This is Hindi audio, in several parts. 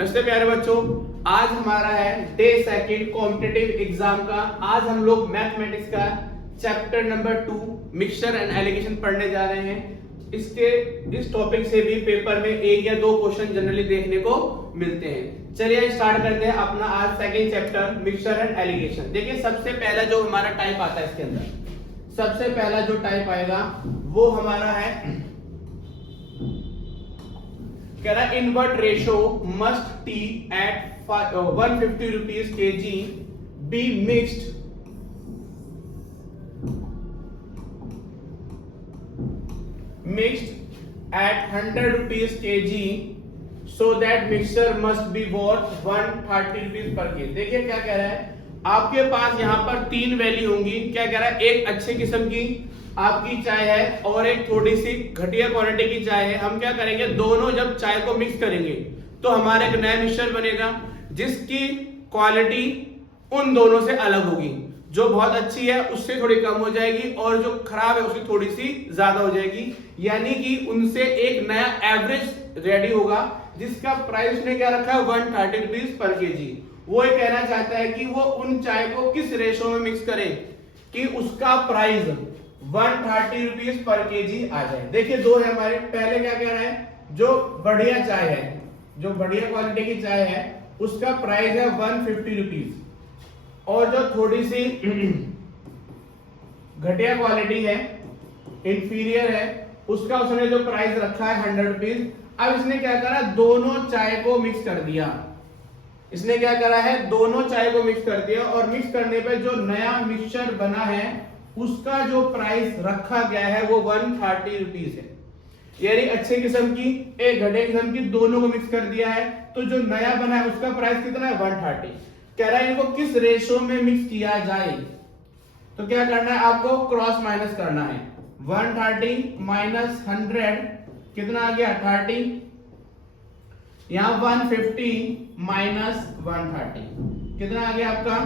नमस्ते प्यारे बच्चों, आज हमारा है डे सेकंड कॉम्पिटिटिव एग्जाम का। आज हम लोग मैथमेटिक्स का chapter number 2 mixture and allegation पढ़ने जा रहे हैं। इस टॉपिक से भी पेपर में एक या दो क्वेश्चन जनरली देखने को मिलते हैं। चलिए स्टार्ट करते हैं अपना आज second chapter mixture and allegation. देखिए सबसे पहला जो हमारा टाइप आता है इसके अंदर, सबसे पहला जो टाइप आएगा वो हमारा है कह रहा in what ratio must tea at 150 rupees kg be mixed at 100 rupees kg so that mixture must be worth 130 rupees per के। देखिए क्या कह रहा है, आपके पास यहाँ पर तीन वैल्यू होंगी। क्या कह रहा है, एक अच्छे किस्म की आपकी चाय है और एक थोड़ी सी घटिया क्वालिटी की चाय है। हम क्या करेंगे, दोनों जब चाय को मिक्स करेंगे तो हमारे एक नया मिक्सचर बनेगा जिसकी क्वालिटी उन दोनों से अलग होगी। जो बहुत अच्छी है उससे थोड़ी कम हो जाएगी और जो खराब है उससे थोड़ी सी ज्यादा हो जाएगी। यानी कि उनसे एक नया एवरेज रेडी होगा जिसका प्राइस ने क्या रखा है 130 रुपीज पर केजी। वो ये कहना चाहता है कि वो उन चाय को किस रेशो में मिक्स करें कि उसका प्राइस 130 रुपीज पर केजी आ जाए। देखिए दो है हमारे, पहले क्या कह रहा है, जो बढ़िया चाय है, जो बढ़िया क्वालिटी की चाय है उसका प्राइस है 150 रुपीज और जो थोड़ी सी घटिया क्वालिटी है, इंफीरियर है, उसका उसने जो प्राइस रखा है 100 रुपीज। अब इसने क्या करा, दोनों चाय को मिक्स कर दिया। इसने क्या करा है, दोनों चाय को मिक्स कर दिया और मिक्स करने पे जो नया मिक्सचर बना है उसका जो प्राइस रखा गया है वो 130 रुपीज है। यानी अच्छे किस्म की एक घटिया किस्म की दोनों को मिक्स कर दिया है तो जो नया बना है उसका प्राइस कितना है 130। कह रहा है इनको किस रेशो में मिक्स किया जाए, तो क्या करना है, आपको क्रॉस माइनस करना है। 130 माइनस 100 कितना आ गया 30, यहां 150 माइनस 130 कितना आ गया आपका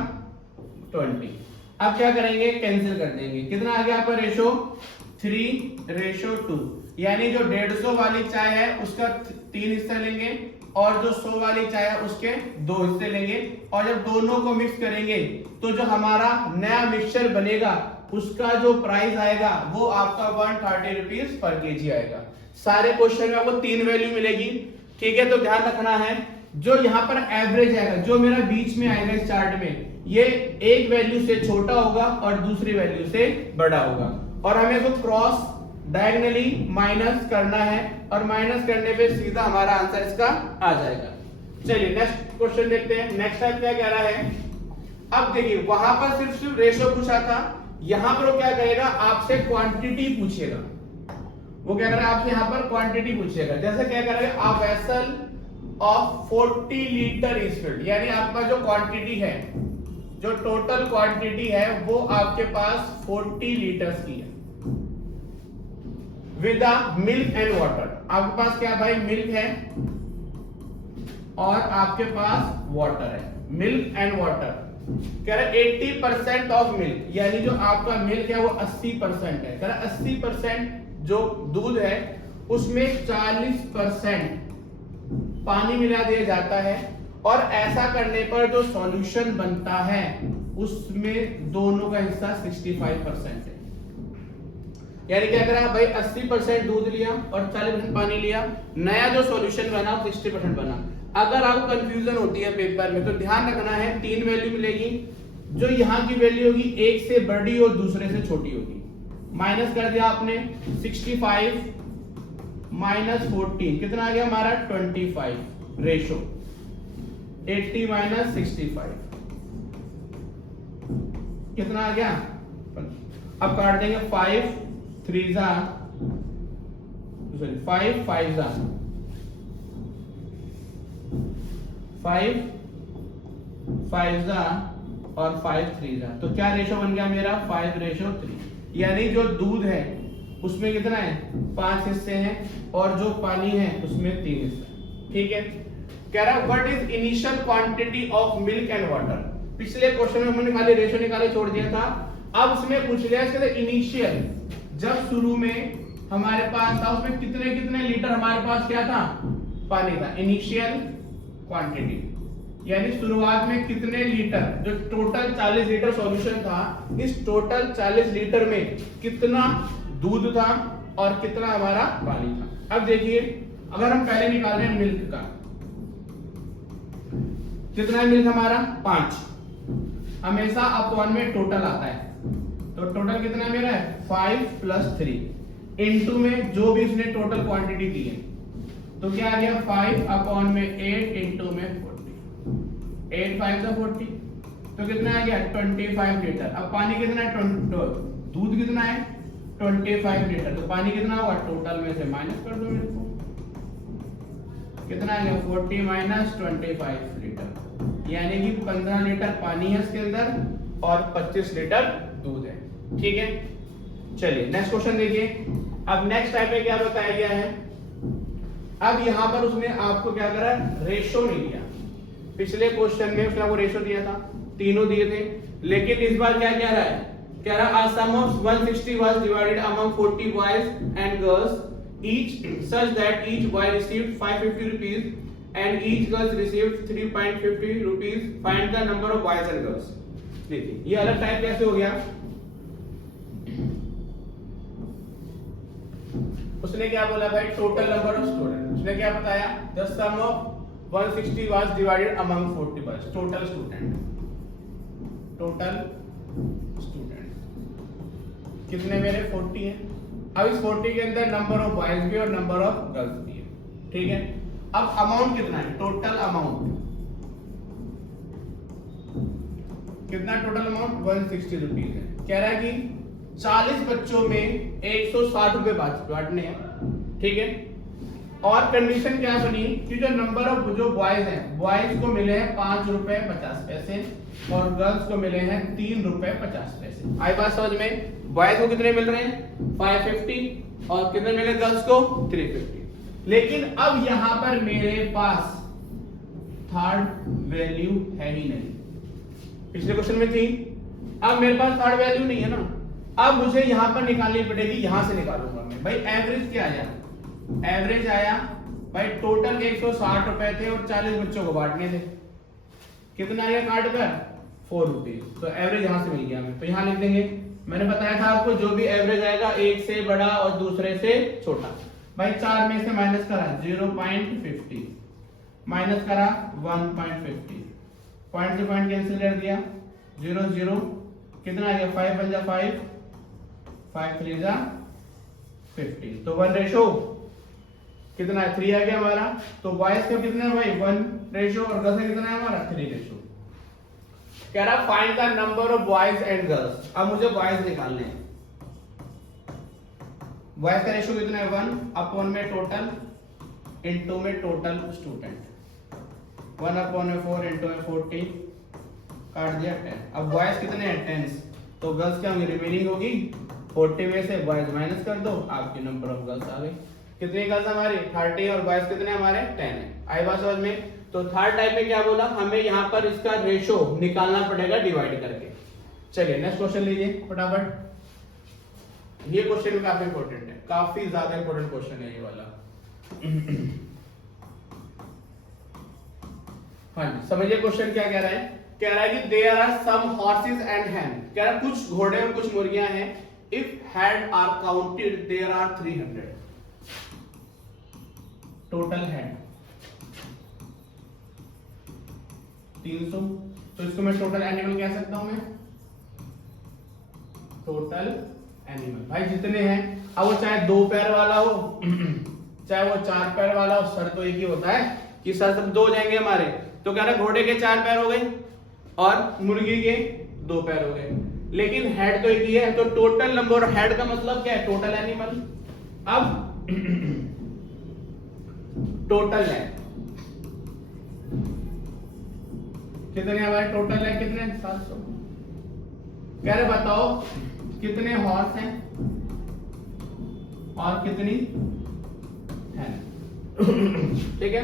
20। अब क्या करेंगे, कैंसिल कर देंगे। कितना आ गया आपका रेशो 3:2। यानी जो 150 वाली चाय है उसका 3 हिस्सा लेंगे और जो 100 वाली चाय है उसके 2 हिस्से लेंगे और जब दोनों को मिक्स करेंगे तो जो हमारा नया मिक्सचर बनेगा उसका जो प्राइस आएगा वो आपका 130 रुपीज पर केजी आएगा। सारे क्वेश्चन में आपको 3 वैल्यू मिलेगी, ठीक है। तो ध्यान रखना है जो यहाँ पर एवरेज आएगा, जो मेरा बीच में आएगा इस चार्ट में, ये एक वैल्यू से छोटा होगा और दूसरी वैल्यू से बड़ा होगा और हमें इसको क्रॉस डायगोनली माइनस करना है और माइनस करने पे सीधा हमारा आंसर इसका आ जाएगा। चलिए नेक्स्ट क्वेश्चन देखते हैं। नेक्स्ट टाइप क्या कह रहा है, अब देखिए वहां पर सिर्फ रेशो पूछा था, यहां पर वो क्या करेगा, आपसे क्वांटिटी पूछेगा। वो क्या कर रहा है, आपसे यहाँ पर क्वांटिटी पूछेगा। जैसे क्या कर रहा है, आप vessel of 40 litre is filled, यानी आपका जो क्वांटिटी है, जो टोटल क्वांटिटी है वो आपके पास 40 लीटर्स की है विद मिल्क एंड वाटर। आपके पास क्या भाई, मिल्क है और आपके पास वाटर है, मिल्क एंड वाटर। कह रहा है 80% ऑफ मिल्क, यानी जो आपका मिल्क है वो 80% है। कह रहा है 80% जो दूध है उसमें 40% पानी मिला दिया जाता है और ऐसा करने पर जो सॉल्यूशन बनता है उसमें दोनों का हिस्सा 65% है। यानी क्या करा भाई, 80% दूध लिया और 40% पानी लिया, नया जो सॉल्यूशन बना 60% बना। अगर आपको कंफ्यूजन होती है पेपर में तो ध्यान रखना है 3 वैल्यू मिलेगी। जो यहाँ की वैल्यू होगी एक से बड़ी और दूसरे से छोटी होगी। माइनस कर दिया आपने, 65 माइनस 14 कितना आ गया हमारा 25 रेशो 80 माइनस 65 कितना आ गया। अब काट देंगे 5 3 जा, सॉरी 5 5 जा 5 5 जा और 5 3 जा, तो क्या रेशो बन गया मेरा 5:3। यानी जो दूध है उसमें कितना है 5 हिस्से हैं और जो पानी है उसमें 3 हिस्से, ठीक है। कह रहा है what is initial quantity of milk and water. पिछले क्वेश्चन में हमने खाली रेशो निकाले छोड़ दिया था, अब इसमें पूछ लिया इसके इनिशियल, जब शुरू में हमारे पास था उसमें कितने कितने लीटर हमारे पास क्या था, पानी था। इनिशियल क्वांटिटी, यानी शुरुआत में कितने लीटर, जो टोटल 40 लीटर सॉल्यूशन था, इस टोटल 40 लीटर में कितना दूध था और कितना हमारा पानी था। अब देखिए, अगर हम पहले निकाल रहे हैं मिल्क का, कितना है मिल्क हमारा 5, हमेशा अपॉन में टोटल आता है, तो टोटल कितना मेरा है 5 + 3 इनटू में जो भी इसने टोटल क्वांटिटी दी है, तो क्या आ गया 5 अपॉन में 8 इनटू में 40, 8 5 = 40, तो कितना आ गया 25 लीटर। अब पानी कितना है, दूध कितना है 25 लीटर, तो पानी कितना होगा, टोटल में से माइनस कर दो मेरे को, कितना आ गया 40 - 25 लीटर, यानी कि 15 लीटर पानी है इसके अंदर और 25 लीटर दूध है। ठीक है, चलिए नेक्स्ट क्वेश्चन देखिए। अब नेक्स्ट टाइप में क्या बताया गया है, अब यहां पर उसने आपको क्या करा, रेशो नहीं दिया। पिछले क्वेश्चन में उसने आपको रेशो दिया था, तीनों दिए थे, लेकिन इस बार क्या कह रहा है, कह रहा a sum of 160 was divided among 40 boys and girls each, such that each boy received 550 rupees and each girl received 3.50 rupees. Find the number of boys and girls. देखिए ये अलग टाइप कैसे हो गया, उसने क्या बोला भाई, टोटल नंबर ऑफ स्टूडेंट, उसने क्या बताया, the sum of 160 was divided among 40 boys, total student कितने मेरे 40 हैं। अब इस 40 के अंदर नंबर ऑफ बॉयज भी और नंबर ऑफ गर्ल्स भी है। ठीक है, अब अमाउंट कितना है, टोटल अमाउंट कितना, टोटल अमाउंट 160 रुपीज है। कह रहा है कि 40 बच्चों में 160 रुपए बांटने हैं। ठीक है, और कंडीशन क्या बनी कि जो नंबर ऑफ जो बॉयज हैं, बॉयज को मिले हैं 5 रुपए 50 पैसे और गर्ल्स को मिले हैं 3 रुपए 50 पैसे। आई बात समझ में, बॉयज को कितने मिल रहे हैं 550 और कितने मिले गर्ल्स को 350। लेकिन अब यहां पर मेरे पास थर्ड वैल्यू है ही नहीं, पिछले क्वेश्चन में थी, अब मेरे पास थर्ड वैल्यू नहीं है ना, अब मुझे यहां पर निकालनी पड़ेगी, यहां से निकालूंगा मैं। भाई एवरेज क्या आया, एवरेज आया भाई टोटल 160 रुपए थे और 40 बच्चों को बांटने थे, कितना आया काट कर 4 रुपीज, तो एवरेज यहां से मिल गया हमें, तो यहां लिख देंगे। मैंने बताया था आपको जो भी एवरेज आएगा एक से बड़ा और दूसरे से छोटा। भाई 4 में से माइनस करा 0.50, माइनस करा 1.50, पॉइंट से पॉइंट कैंसिल कर दिया 0 0, कितना आ गया 5 × 5, 5 3 × 50, तो 1 रेशो कितना है 3 आ गया हमारा। तो बॉयज का कितना है भाई 1 रेशो और गर्ल्स का कितना है हमारा 3 रेशो। कह रहा find the number of boys and girls. अब मुझे बॉयज निकालने हैं, बॉयज का रेशो कितना है 1 अपॉन में टोटल इनटू में टोटल स्टूडेंट, 1 अपॉन में 4 इनटू में 40, काट दिया 10। अब बॉयज कितने हैं 10, तो गर्ल्स क्या होंगी रिमेनिंग होगी 40 में से बॉयज माइनस कर दो, आपके नंबर ऑफ गर्ल्स आ गई। कितने गर्ल्स हमारे 30 और बॉयज कितने हमारे 10 है। आई बात समझ में। तो थर्ड टाइप में क्या बोला, हमें यहाँ पर इसका रेशो निकालना पड़ेगा डिवाइड करके। चलिए नेक्स्ट क्वेश्चन लीजिए फटाफट। ये क्वेश्चन काफी इंपॉर्टेंट है, काफी ज्यादा इंपॉर्टेंट क्वेश्चन है ये वाला। हाँ जी समझिए क्वेश्चन क्या कह रहा है, कह रहा है कि there are some horses and hens, कह रहा है कुछ घोड़े और कुछ मुर्गियां हैं। If head are counted there are 300, total head 300, तो इसको मैं टोटल एनिमल कह सकता हूं मैं, टोटल एनिमल। भाई जितने हैं, अब वो चाहे 2 पैर वाला हो चाहे वो 4 पैर वाला हो, सर तो एक ही होता है कि सर सब 2 हो जाएंगे हमारे। तो कह रहा घोड़े के 4 पैर हो गए और मुर्गी के 2 पैर हो गए, लेकिन हेड तो एक ही है। तो टोटल नंबर हेड का मतलब क्या है, टोटल एनिमल। अब टोटल है कितने हमारे, टोटल है कितने 700। कह रहे बताओ कितने हॉर्स हैं और कितनी है। ठीक है,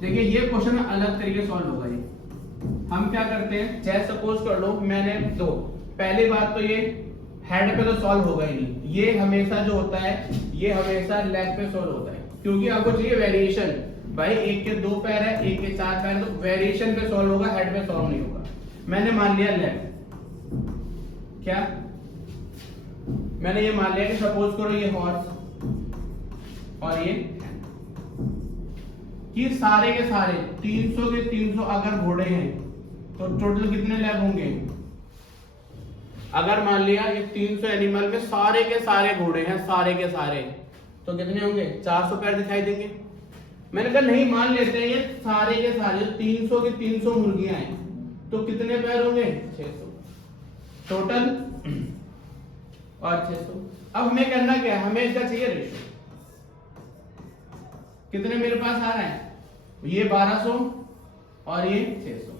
देखिए ये क्वेश्चन अलग तरीके से सॉल्व होगा। ये हम क्या करते हैं, चाहे सपोज कर लो मैंने 2, पहली बात तो ये हेड पे तो सॉल्व होगा ही नहीं, ये हमेशा जो होता है ये हमेशा लेग पे सॉल्व होता है। क्योंकि आपको चाहिए वेरिएशन। भाई एक के 2 पैर है, एक के 4 पैर है, तो वेरिएशन पे सॉल्व होगा, हेड पे सॉल्व नहीं होगा। मैंने मान लिया लेफ्ट, क्या मैंने ये मान लिया कि सपोज करो ये हॉर्स और ये कि सारे के सारे 300 के 300 अगर घोड़े हैं तो टोटल कितने लैब होंगे। अगर मान लिया ये 300 एनिमल में सारे के सारे घोड़े हैं, सारे के सारे, तो कितने होंगे, 400 पैर दिखाई देंगे। मैंने कहा नहीं, मान लेते हैं ये सारे के सारे 300 की 300 मुर्गियां हैं तो कितने पैर होंगे, 600 टोटल और 600। अब हमें करना क्या है, हमें इसका चाहिए रेशो। कितने मेरे पास आ रहा है, ये 1200 और ये 600।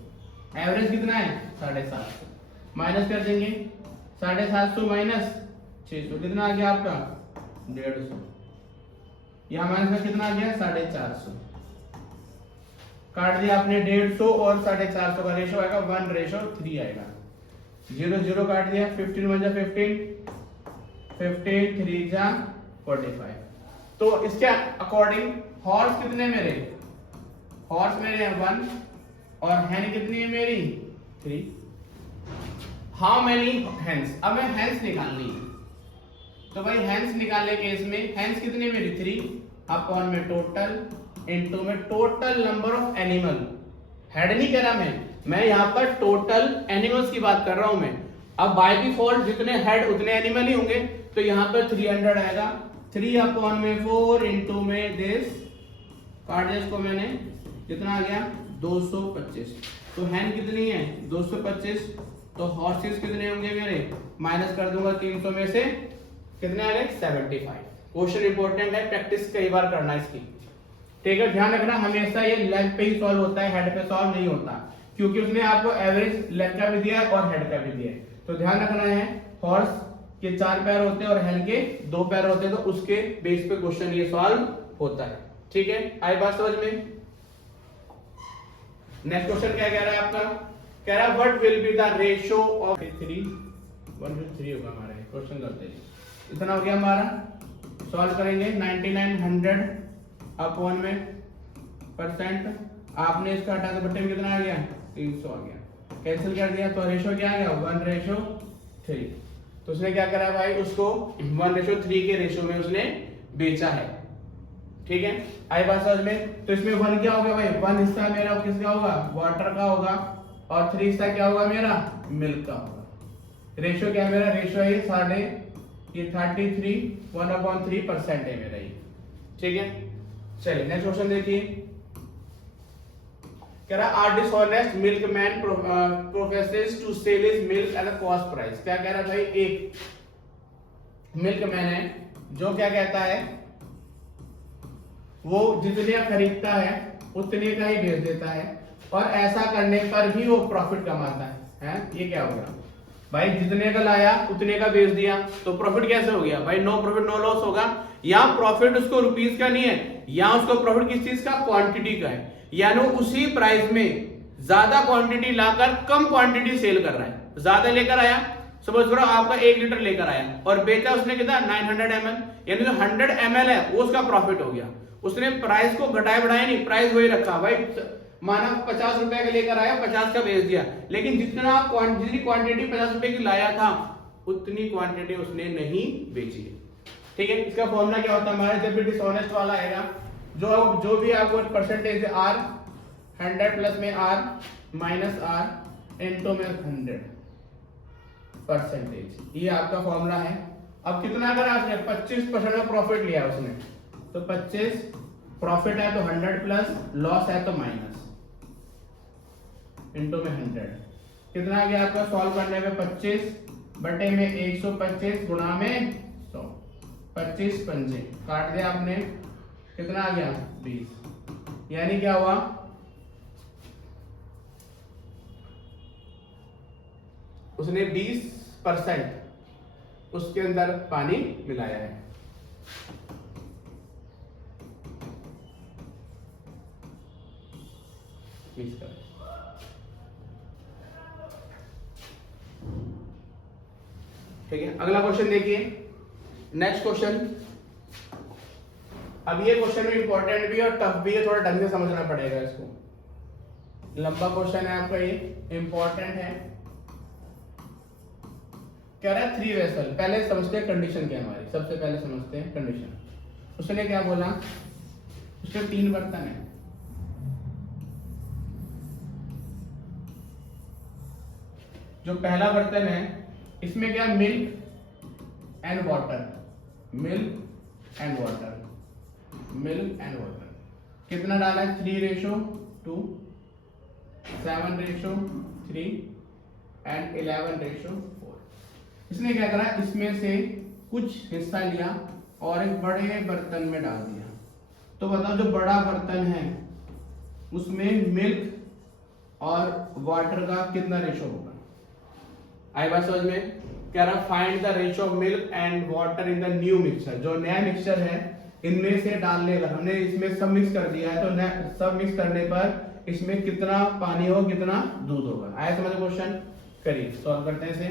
एवरेज कितना है, 750। माइनस कर देंगे 750 माइनस 600, कितना आ गया आपका 150। यहां माइनस में कितना आ गया 450। काट दिया आपने 150 और 450 का रेशो आएगा 1:3 आएगा। 0 0 काट दिया, 15 1 जा 15, 15 3 जा 45। तो इसके अकॉर्डिंग हॉर्स कितने मेरे, हॉर्स मेरे हैं 1 और हैन कितनी है मेरी 3। हाउ मेनी हैंड्स, अब मैं हैंड्स निकालनी है तो भाई हैंड्स निकालने के इसमें हैंड्स कितनी मेरी 3 अपॉन में टोटल इनटू में total number of animal. Head नहीं कह रहा मैं यहां पर टोटल एनिमल्स की बात कर रहा हूं मैं। अब बाय डिफॉल्ट जितने हेड उतने एनिमल ही होंगे तो यहां पर 300 आएगा। 3 अपॉन में 4 इनटू में दिस, काट दिया इसको मैंने, कितना आ गया 225। तो हैंड कितनी है 225, तो हॉर्सेस कितने होंगे मेरे, माइनस कर दूंगा 300 में से, कितने आ गए 75। क्वेश्चन इंपॉर्टेंट है, प्रैक्टिस कई बार करना इसकी, ठीक है। ध्यान रखना हमेशा ये लेग पे ही सॉल्व होता है, हेड पे सॉल्व नहीं होता, क्योंकि उसने आपको एवरेज लेग का भी दिया है और हेड का भी दिया है। तो ध्यान रखना है हॉर्स के 4 पैर होते हैं और हेड के 2 पैर होते हैं, तो उसके बेस पे क्वेश्चन ये सॉल्व होता है, ठीक है। आई बात समझ में। नेक्स्ट क्वेश्चन क्या कह रहा है आपका, कह रहा है what will be the ratio of 3 1 होगा हमारा क्वेश्चन करते हैं। इतना हो गया हमारा, सॉल्व करेंगे 9900 अपॉन में परसेंट, आपने इसका हटा के बट्टे में कितना आ गया 300 आ गया, कैंसिल कर दिया तो रेशो क्या आ गया 1:3। तो उसने क्या करा भाई, उसको 1:3 के रेशो में उसने बेचा है, ठीक है। आई बात समझ में। तो इसमें 1 क्या होगा भाई, 1 हिस्सा मेरा किसका होगा, वाटर का होगा, और 3 हिस्सा क्या होगा मेरा, मिल्क का होगा। रेशो क्या है मेरा, रेशो है साढ़े ये 33 1/3% है मेरा ये, ठीक है। चलिए नेक्स्ट क्वेश्चन देखिए, कह रहा a dishonest milkman professes to sell his milk at a cost price. क्या कह रहा है भाई, एक मिल्कमैन है जो क्या कहता है, वो जितने का खरीदता है उतने का ही बेच देता है, और ऐसा करने पर भी वो प्रॉफिट कमाता है। ये क्या हो गया भाई, जितने का लाया उतने का बेच दिया तो प्रॉफिट कैसे हो गया भाई, नो प्रॉफिट नो लॉस होगा। यहाँ प्रॉफिट उसको रुपीस का नहीं है, यहाँ उसको प्रॉफिट किस चीज का, क्वांटिटी का है। यानी उसी प्राइस में ज्यादा क्वांटिटी लाकर कम क्वांटिटी सेल कर रहा है। ज्यादा लेकर आया, सपोज करो आपका 1 लीटर लेकर आया और बेचा उसने कितना 900 ml, यानी जो 100 ml है वो उसका प्रॉफिट हो गया। उसने प्राइस को घटाया बढ़ाया नहीं, प्राइस वही रखा भाई, माना 50 रुपए का लेकर आया 50 का बेच दिया, लेकिन जितनी क्वांटिटी 50 रुपए की लाया था उतनी क्वांटिटी उसने नहीं बेची, ठीक है। इसका फॉर्मूला क्या होता है हमारा, जब भी डिसऑनेस्ट वाला आएगा, जो भी आपको परसेंटेज है आर 100 प्लस में आर माइनस आर इनटू में 100%, ये आपका फॉर्मूला है। अब कितना करा उसने, 25% का प्रॉफिट लिया उसने, तो 25 प्रॉफिट है तो 100 प्लस लॉस है तो माइनस इनटू में 100, कितना आ गया आपका सॉल्व करने में 25 बटे में 125 गुणा में 100, 25 पंजे काट दिया आपने, कितना आ गया 20। यानी क्या हुआ, उसने 20% उसके अंदर पानी मिलाया है। ठीक है, अगला क्वेश्चन देखिए। नेक्स्ट क्वेश्चन, अब ये क्वेश्चन भी इंपॉर्टेंट भी है और टफ भी है, थोड़ा ढंग से समझना पड़ेगा इसको। लंबा क्वेश्चन है आपका, ये इंपॉर्टेंट है। कह रहा है 3 वेसल। पहले समझते हैं कंडीशन क्या है हमारी, सबसे पहले समझते हैं कंडीशन। उसने क्या बोला, उसके 3 बर्तन है। जो पहला बर्तन है इसमें क्या, milk and water, milk and water, milk and water. कितना डाला है, 3:2, 7:3 एंड 11:4। इसने क्या करा, इसमें से कुछ हिस्सा लिया और एक बड़े बर्तन में डाल दिया। तो बताओ जो बड़ा बर्तन है उसमें मिल्क और वाटर का कितना रेशो होगा। आई बात समझ में। कह रहा find the ratio of milk and water in the new mixture. जो नया मिक्सचर है इनमें से डालने पर, हमने इसमें सब मिक्स कर दिया है, तो सब मिक्स करने पर इसमें कितना पानी होगा, कितना दूध होगा। आया समझ क्वेश्चन, करिए सॉल्व करते हैं इसे।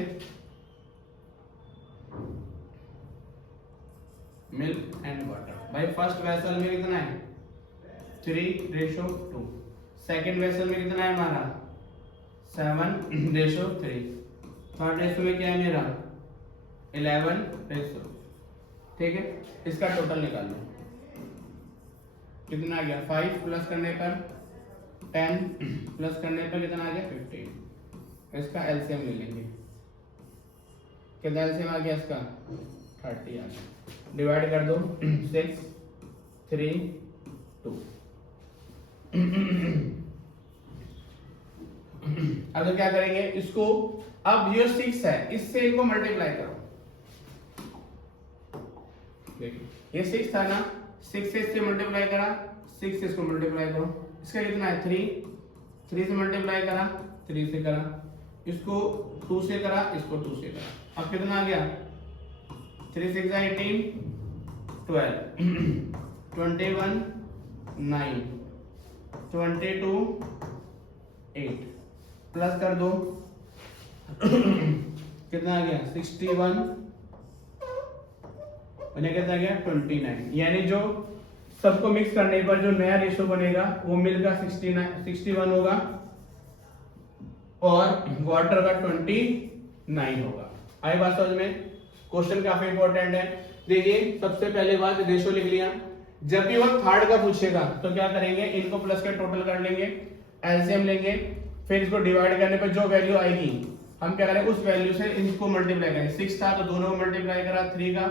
मिल्क एंड वाटर, भाई फर्स्ट वेसल में कितना है, 3:2। सेकेंड वेसल में कितना है हमारा, 7:3। थर्ड रेशो में क्या है मेरा, 11:। ठीक है, इसका टोटल निकाल लो। कितना आ गया, 5 प्लस करने पर 10 प्लस करने पर कितना आ गया, 15। इसका एलसीएम ले लेंगे। कितना एलसीएम आ गया इसका, 30 आ गया। डिवाइड कर दो, 6, 3, 2। अब तो क्या करेंगे इसको, अब ये 6 है, इससे इनको मल्टीप्लाई करो। ये 6 था ना, 6 से इससे मल्टीप्लाई करा, 6 से इसको मल्टीप्लाई करो। इसका कितना है, 3 से मल्टीप्लाई करा, 3 से करा, इसको 2 से करा, इसको 2 से करा। अब कितना आ गया, 3 6 18, 12, 21 9, 22 8। प्लस कर दो, कितना आ गया, 61 और कितना आ गया, 29। यानी जो सबको मिक्स करने पर जो नया रेशो बनेगा वो मिल्क का 61 होगा और वाटर का 29 होगा। आई बात समझ में। क्वेश्चन काफी इंपॉर्टेंट है। देखिए सबसे पहले बात, रेशो लिख लिया। जब भी वो थर्ड का पूछेगा तो क्या करेंगे, इनको प्लस के टोटल कर लेंगे, एलसीएम लेंगे, फिर इसको डिवाइड करने पर जो वैल्यू आएगी हम क्या करेंगे, उस वैल्यू से इनको मल्टीप्लाई करेंगे। 6 था तो दोनों को मल्टीप्लाई करा, 3 का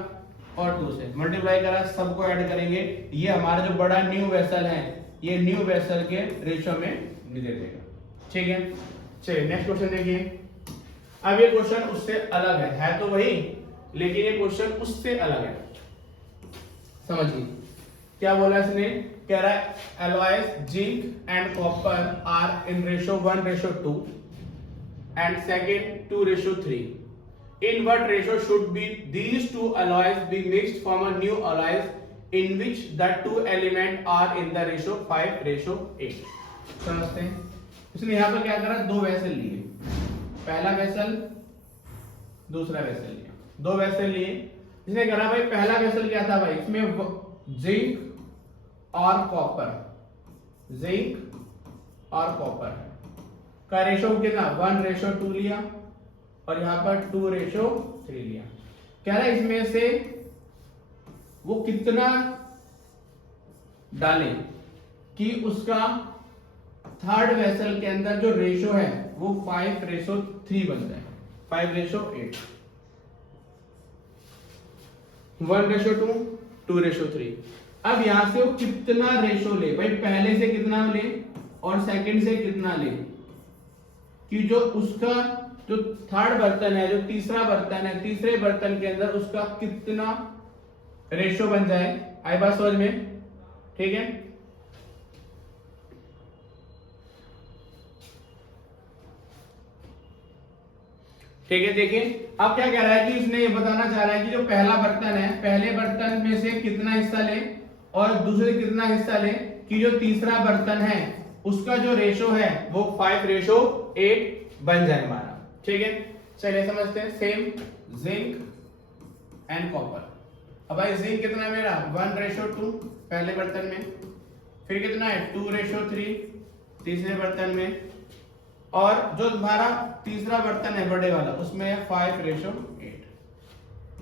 और 2 से मल्टीप्लाई करा, सबको ऐड करेंगे। ये हमारा जो बड़ा न्यू वेसल है, ये न्यू वेसल के रेशो में दे देगा। ठीक है, चलिए नेक्स्ट क्वेश्चन देखिए। अब ये क्वेश्चन उससे अलग है तो वही, लेकिन ये क्वेश्चन उससे अलग है। समझिए क्या बोला इसने, कह रहा है alloys zinc and copper are in ratio 1:2 and second 2:3. In what ratio should be these two alloys be mixed from a new alloys in which the two elements are in the ratio 5:8? समझते हैं। इसने यहाँ पर क्या करा, 2 वेसल लिए, पहला वेसल दूसरा वेसल लिया, 2 वेसल लिए। इसने करा भाई पहला वेसल क्या था भाई, इसमें जिंक और कॉपर, जिंक और कॉपर का रेशो कितना, 1:2 लिया और यहां पर 2:3 लिया। कह रहा है इसमें से वो कितना डालें कि उसका थर्ड वेसल के अंदर जो रेशो है वो 5:3 बन जाए, 5:8, 1:2, 2:3। अब यहां से वो कितना रेशो ले भाई, पहले से कितना ले और सेकंड से कितना ले, कि जो उसका जो थर्ड बर्तन है, जो तीसरा बर्तन है, तीसरे बर्तन के अंदर उसका कितना रेशो बन जाए। आई बात समझ में, ठीक है। ठीक है, देखिए अब क्या कह रहा है कि इसने ये बताना चाह रहा है कि जो पहला बर्तन है, पहले बर्तन में से कितना हिस्सा ले और दूसरे कितना हिस्सा ले, कि जो तीसरा बर्तन है उसका जो रेशो है वो 5:8 बन जाए हमारा। ठीक है, चलिए समझते हैं। सेम जिंक एंड कॉपर, अब भाई जिंक कितना है मेरा 1:2 पहले बर्तन में, फिर कितना है 2:3 तीसरे बर्तन में, और जो हमारा तीसरा बर्तन है बड़े वाला उसमें है 5:8।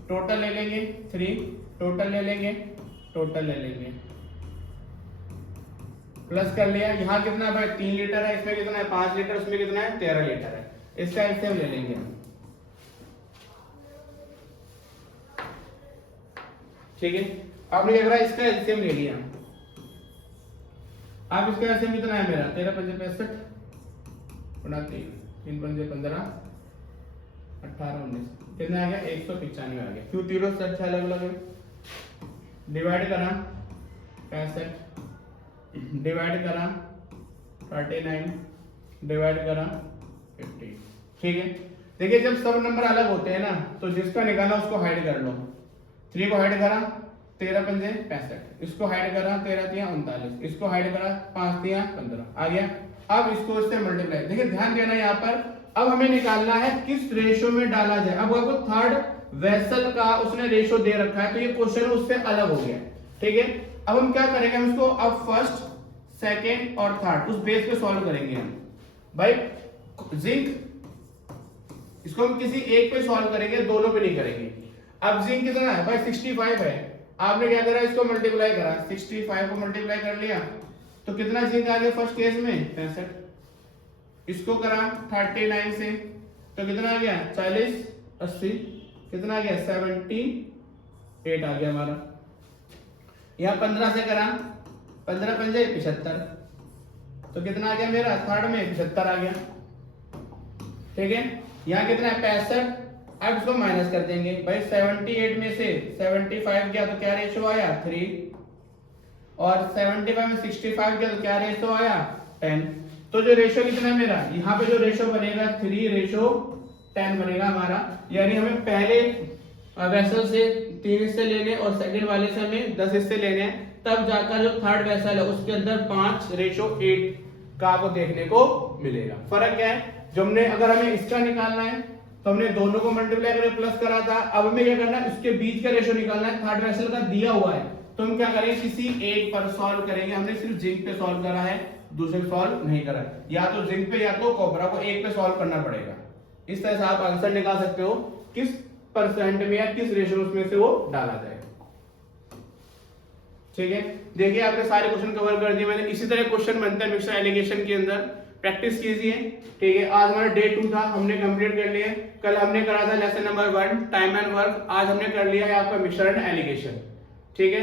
टोटल ले लेंगे 3, टोटल ले लेंगे, टोटल ले लेंगे, प्लस कर लिया। यहाँ कितना है भाई 3 लीटर है, इसमें कितना है 5 लीटर, उसमें कितना है 13 लीटर है। इसका एलसीएम ले लेंगे हम, ठीक है। आपने क्या करा, इसका एलसीएम ले लिया। अब इसका एलसीएम कितना है मेरा 13 5 65 गुणा 3 3 5 15 18 19 कितना आ गया 195 आ गया। क्यों तीनों से अच्छा अलग अलग है। डिवाइड करा 65, डिवाइड करा 39, डिवाइड करा 50, ठीक है। देखिए जब सब नंबर अलग होते हैं ना तो जिसका निकाला उसको हाइड कर लो। 3 को हाइड करा 13 पंजे 65, इसको हाइड करा 13 तिया 39, इसको हाइड करा 5 तिया 15 आ गया। अब इसको इससे मल्टीप्लाई, देखिए ध्यान देना यहाँ पर, अब हमें निकालना है किस रेशो में डाला जाए। अब आपको थर्ड वेसल का उसने रेशो दे रखा है तो ये क्वेश्चन उससे अलग हो गया, ठीक है। अब हम क्या करेंगे, हम इसको अब फर्स्ट सेकेंड और थर्ड उस बेस पे सॉल्व करेंगे हम। भाई जिंक इसको हम किसी एक पे सॉल्व करेंगे, दोनों पे नहीं करेंगे। अब जिंक कितना है भाई 65 है, आपने क्या करा इसको मल्टीप्लाई करा, 65 को मल्टीप्लाई कर लिया तो कितना जिंक आ गया फर्स्ट केस में 65, इसको करा 39 से तो कितना आ गया 40 80, कितना आ गया 78 आ गया हमारा। यहाँ 15 से करा 15 पंजे 75 तो कितना आ गया मेरा थर्ड में 75 आ गया, ठीक है। यहाँ कितना है 65, अब इसको माइनस कर देंगे भाई 78 में से 75 गया तो क्या रेशो आया 3, और 75 में 65 गया तो क्या रेशो आया 10। तो जो रेशो कितना है मेरा, यहाँ पे जो रेशो बनेगा 3:10 बनेगा हमारा। यानी हमें पहले वेसल से 3 हिस्से लेने और सेकंड वाले से हमें 10 हिस्से लेने हैं, तब जाकर जो थर्ड वेसल है उसके अंदर 5:8 का आपको देखने को मिलेगा। फर्क क्या है, जो हमने अगर हमें इसका निकालना है तो हमने दोनों को मल्टीप्लाई करके प्लस करा था। अब हमें क्या करना है, इसके बीच का रेशो निकालना है। थर्ड वेसल का दिया हुआ है तो हम क्या करेंगे, किसी एक पर सॉल्व करेंगे। हमने सिर्फ जिंक पे सॉल्व करा है, दूसरे पे सॉल्व नहीं करा, या तो जिंक पे या तो कॉपर को एक पे सॉल्व करना पड़ेगा। इस तरह से आप आंसर निकाल सकते हो किस परसेंट में या किस रेशो में से वो डाला जाए, ठीक है। देखिए आपने सारे क्वेश्चन कवर कर दिए मैंने। इसी तरह क्वेश्चन बनता है मिक्सर एलिगेशन के अंदर, प्रैक्टिस कीजिए, ठीक है। आज हमारा डे 2 था, हमने कंप्लीट कर लिया। कल हमने करा था lesson number 1 time and work, आज हमने कर लिया है आपका मिक्सर एंड एलिगेशन, ठीक है।